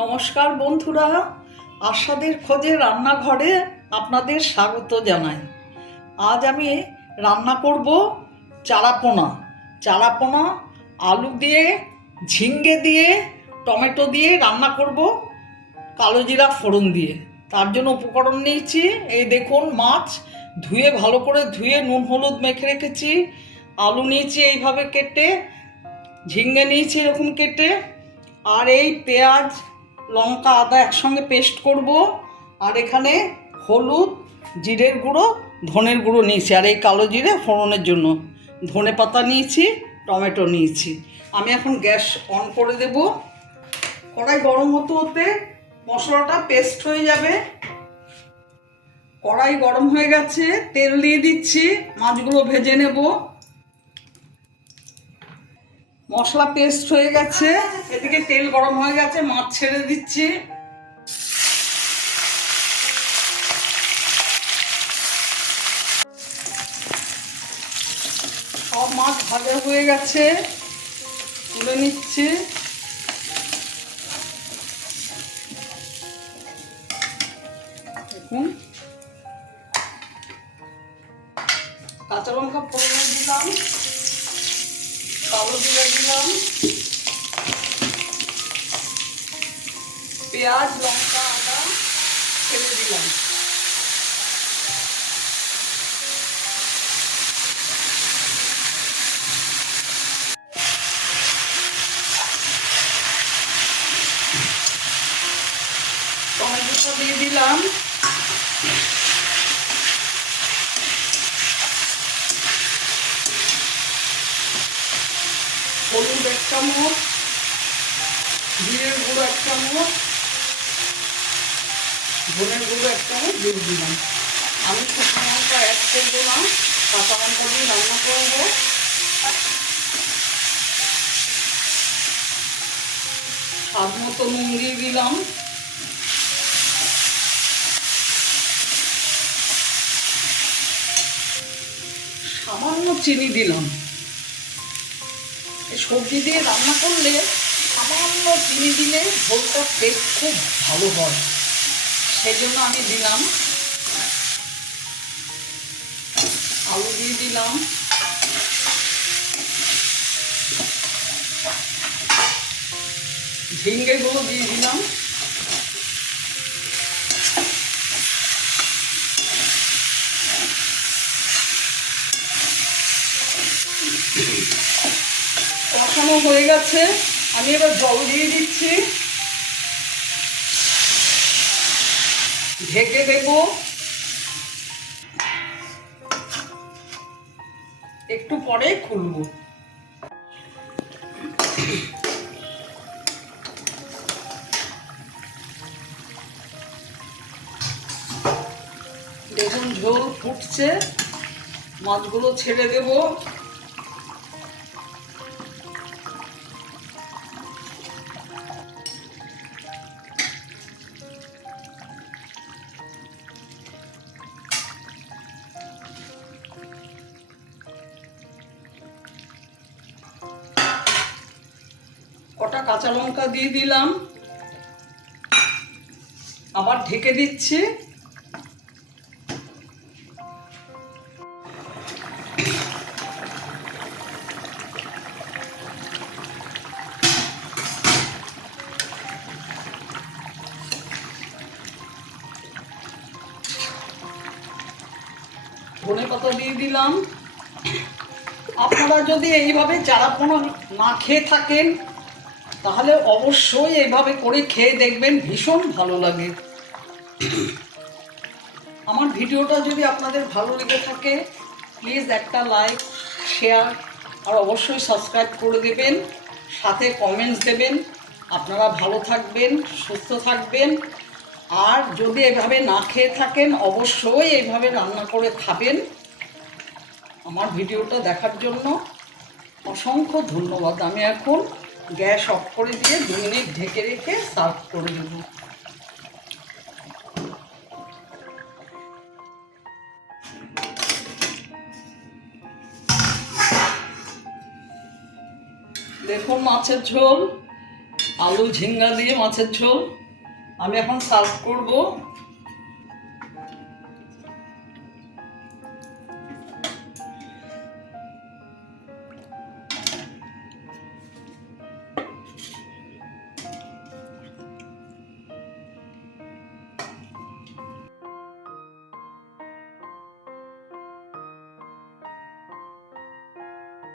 নমস্কার বন্ধুরা, আশাদের খোঁজে রান্নাঘরে আপনাদের স্বাগত জানাই। আজ আমি রান্না করব চারাপোনা আলু দিয়ে, ঝিঙ্গে দিয়ে, টমেটো দিয়ে রান্না করব কালো জিরা ফোড়ন দিয়ে। তার জন্য উপকরণ নিয়েছি, এই দেখুন মাছ ভালো করে ধুয়ে নুন হলুদ মেখে রেখেছি। আলু নিয়েছি এইভাবে কেটে, ঝিঙ্গে নিয়েছি এরকম কেটে, আর এই পেঁয়াজ লঙ্কা আদা একসঙ্গে পেস্ট করব। আর এখানে হলুদ, জিরের গুঁড়ো, ধনের গুঁড়ো নিয়েছি, আর এই কালো জিরে ফোড়নের জন্য ধনে পাতা নিয়েছি, টমেটো নিয়েছি। আমি এখন গ্যাস অন করে দেব। কড়াই গরম হতে হতে মশলাটা পেস্ট হয়ে যাবে। কড়াই গরম হয়ে গেছে, তেল দিয়ে দিচ্ছি, মাছগুলো ভেজে নেব। মশলা পেস্ট হয়ে গেছে, এদিকে তেল গরম হয়ে গেছে, মাছ ছেড়ে দিচ্ছি। সব মাছ ভাজা হয়ে গেছে, তুলে নিচ্ছি। দেখুন, কাঁচা লঙ্কা ফোড়নে দিলাম, কালো জিরা দিলাম, পেঁয়াজ লঙ্কা আদা ছেড়ে দিলাম। টমেটোটা দিয়ে দিলাম। হলুদ 1 চামচ, জিরের গুঁড়ো 1 চামচ, ধনের গুঁড়ো 1 চামচ দিয়ে দিলাম। আমি শুকনো লঙ্কা অ্যাড করবো না, কাঁচা লঙ্কা দিয়ে রান্না করবো। স্বাদ মতো নুন দিয়ে দিলাম। সামান্য চিনি দিলাম। এই সবজি দিয়ে রান্না করলে সামান্য চিনি দিলে ঝোলটা টেস্ট খুব ভালো হয়, সেই জন্য আমি দিলাম। আলু দিয়ে দিলাম, ঝিঙ্গেগুলো দিয়ে দিলাম। কষানো হয়ে গেছে, আমি এবার জল দিয়ে দিচ্ছি, ঢেকে দেব। একটু পরে খুলবো। দেখুন ঝোল ফুটছে, মাছগুলো ছেড়ে দেব। কটা কাঁচা লঙ্কা দিয়ে দিলাম, আবার ঢেকে দিচ্ছি। ধনে পাতা দিয়ে দিলাম। আপনারা যদি এইভাবে চারাপোনা না খেয়ে থাকেন তাহলে অবশ্যই এইভাবে করে খেয়ে দেখবেন, ভীষণ ভালো লাগে। আমার ভিডিওটা যদি আপনাদের ভালো লেগে থাকে প্লিজ একটা লাইক, শেয়ার আর অবশ্যই সাবস্ক্রাইব করে দেবেন, সাথে কমেন্টস দেবেন। আপনারা ভালো থাকবেন, সুস্থ থাকবেন। আর যদি এভাবে না খেয়ে থাকেন অবশ্যই এইভাবে রান্না করে খাবেন। আমার ভিডিওটা দেখার জন্য অসংখ্য ধন্যবাদ। আমি এখন গ্যাস অফ করে দিয়ে 2 মিনিট ঢেকে রেখে সার্ভ করে দেব। দেখুন মাছের ঝোল আলু ঝিঙ্গা দিয়ে মাছের ঝোল। আমি এখন সার্ভ করব।